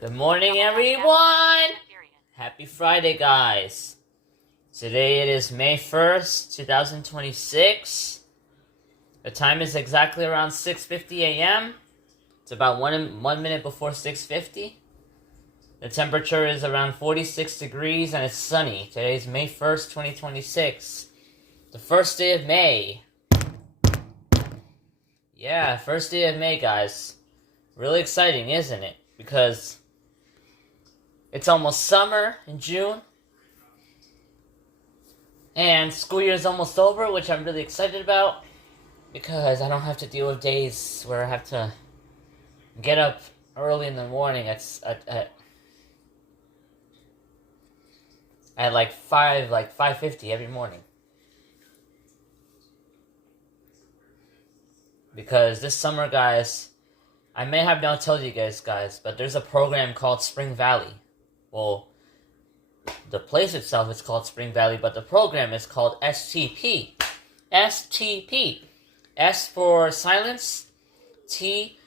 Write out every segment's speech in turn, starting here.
Good morning, everyone! Happy Friday, guys. Today it is May 1st, 2026. The time is exactly around 6:50 a.m. It's about one minute before 6:50. The temperature is around 46 degrees and it's sunny. Today is May 1st, 2026. The first day of May. Yeah, first day of May, guys. Really exciting, isn't it? Because it's almost summer in June. And school year is almost over, which I'm really excited about. Because I don't have to deal with days where I have to get up early in the morning at like 5:50 every morning. Because this summer, guys, I may have not told you guys, but there's a program called Spring Valley. Well, the place itself is called Spring Valley, but the program is called STP. STP. S for silence, T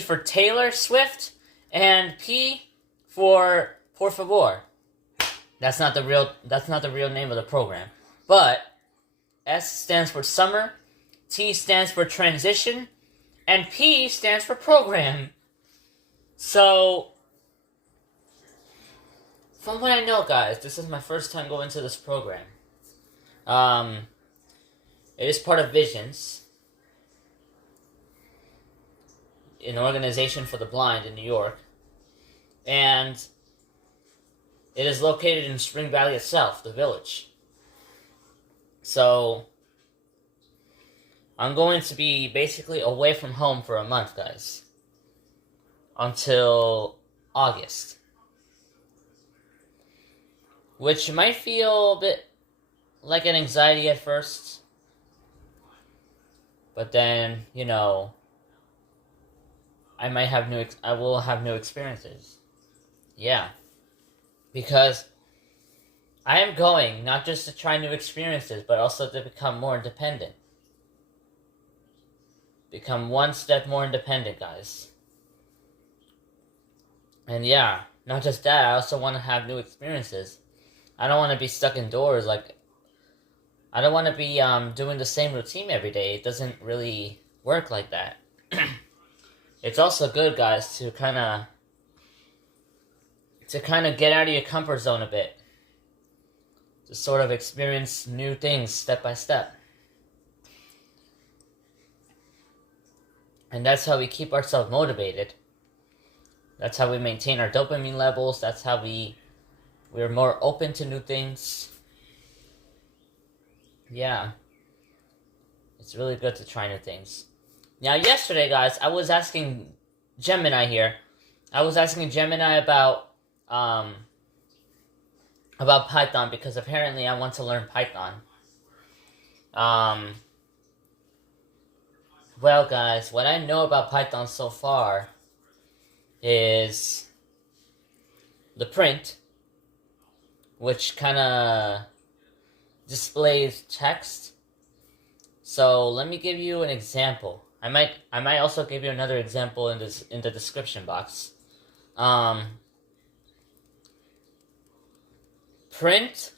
for Taylor Swift, and P for por favor. That's not the real name of the program. But S stands for summer, T stands for transition, and P stands for program. So, from what I know, guys, this is my first time going to this program. It is part of Visions, an organization for the blind in New York, and it is located in Spring Valley itself, the village. So, I'm going to be basically away from home for a month, guys, until August. Which might feel a bit like an anxiety at first. But then, I will have new experiences. Yeah. Because I am going not just to try new experiences, but also to become more independent. Become one step more independent, guys. And yeah, not just that, I also want to have new experiences. I don't want to be stuck indoors. I don't want to be doing the same routine every day. It doesn't really work like that. It's also good, guys, to kind of get out of your comfort zone a bit. To sort of experience new things step by step. And that's how we keep ourselves motivated. That's how we maintain our dopamine levels. That's how we're more open to new things. Yeah. It's really good to try new things. Now, yesterday, guys, I was asking Gemini here. I was asking Gemini about Python because apparently I want to learn Python. Well, guys, what I know about Python so far is the print, which kind of displays text. So let me give you an example. I might also give you another example in the description box. Print,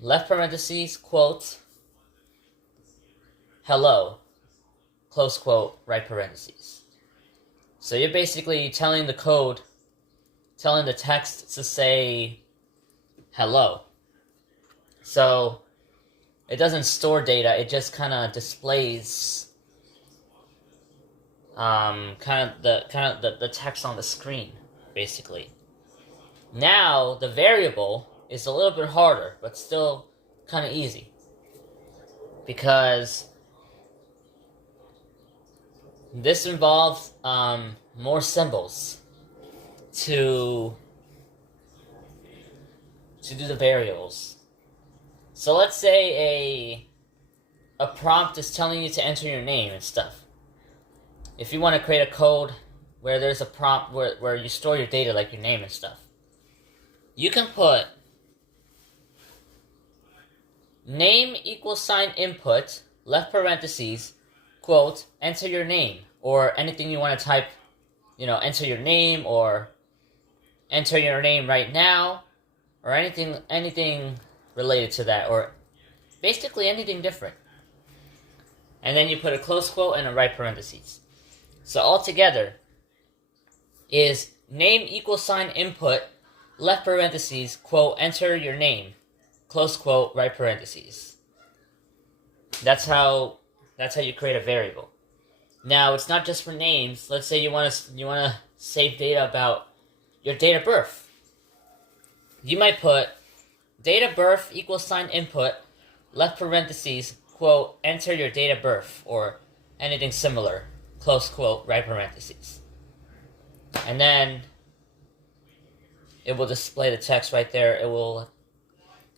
left parentheses, quote, hello, close quote, right parentheses. So you're basically telling the text to say hello. So it doesn't store data, it just kind of displays the text on the screen, basically. Now the variable is a little bit harder, but still kind of easy. Because this involves more symbols to do the variables. So let's say a prompt is telling you to enter your name and stuff. If you want to create a code where there's a prompt where you store your data, like your name and stuff, you can put name = input, left parentheses, quote, enter your name, or anything you want to type enter your name or enter your name right now or anything related to that or basically anything different. And then you put a close quote and a right parentheses. So altogether is name = input, left parentheses, quote, enter your name, close quote, right parentheses. That's how you create a variable. Now it's not just for names. Let's say you want to save data about your date of birth. You might put date of birth = input, left parentheses, quote, enter your date of birth, or anything similar, close quote, right parentheses. And then it will display the text right there.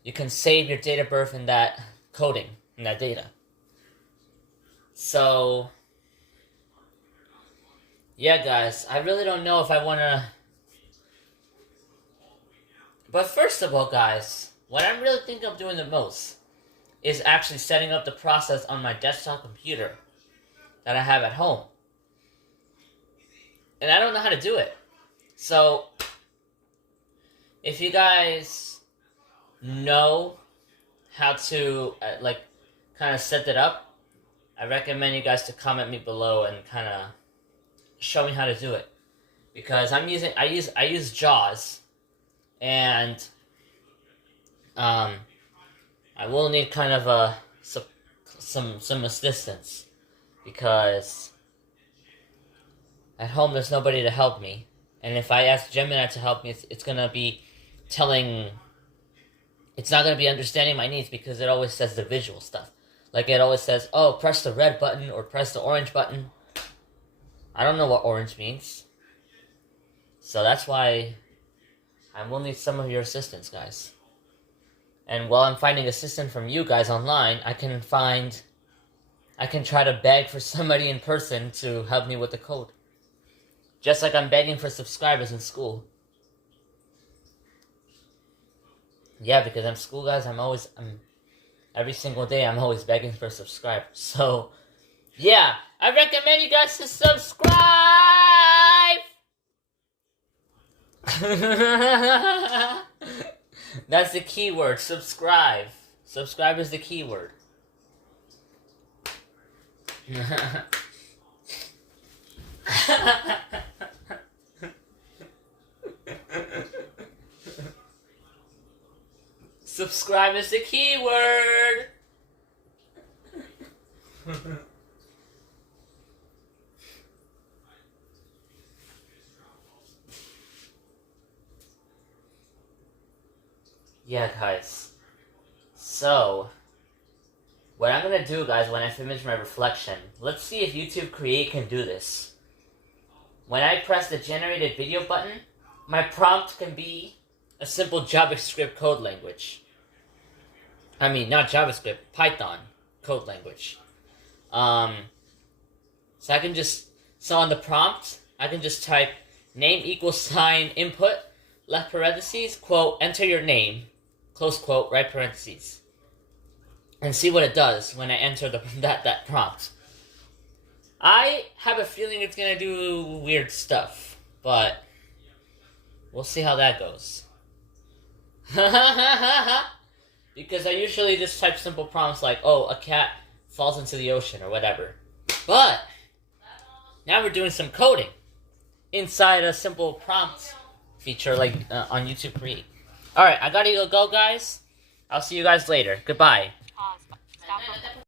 You can save your date of birth in that coding, in that data. So, yeah, guys, I really don't know if I want to... But first of all, guys, what I'm really thinking of doing the most is actually setting up the process on my desktop computer that I have at home. And I don't know how to do it. So, if you guys know how to, kind of set that up, I recommend you guys to comment me below and kind of show me how to do it. Because I use JAWS, and I will need kind of some assistance, because at home there's nobody to help me, and if I ask Gemini to help me, it's gonna be it's not gonna be understanding my needs, because it always says the visual stuff. Like it always says, oh, press the red button or press the orange button. I don't know what orange means. So that's why I will need some of your assistance, guys. And while I'm finding assistance from you guys online, I can try to beg for somebody in person to help me with the code. Just like I'm begging for subscribers in school. Yeah, because in school, guys, every single day I'm always begging for subscribers. So, yeah, I recommend you guys to subscribe! That's the key word, subscribe. Subscribe is the key word. Subscribe is the key word. Yeah, guys. So, what I'm gonna do, guys, when I finish my reflection, let's see if YouTube Create can do this. When I press the generated video button, my prompt can be a simple JavaScript code language. I mean, not JavaScript, Python code language. So on the prompt, I can just type name = input, left parentheses, quote, enter your name, close quote, right parentheses. And see what it does when I enter that prompt. I have a feeling it's gonna do weird stuff, but we'll see how that goes. Because I usually just type simple prompts like, oh, a cat falls into the ocean or whatever. But now we're doing some coding inside a simple prompt feature like on YouTube Create. Alright, I gotta go, guys. I'll see you guys later. Goodbye.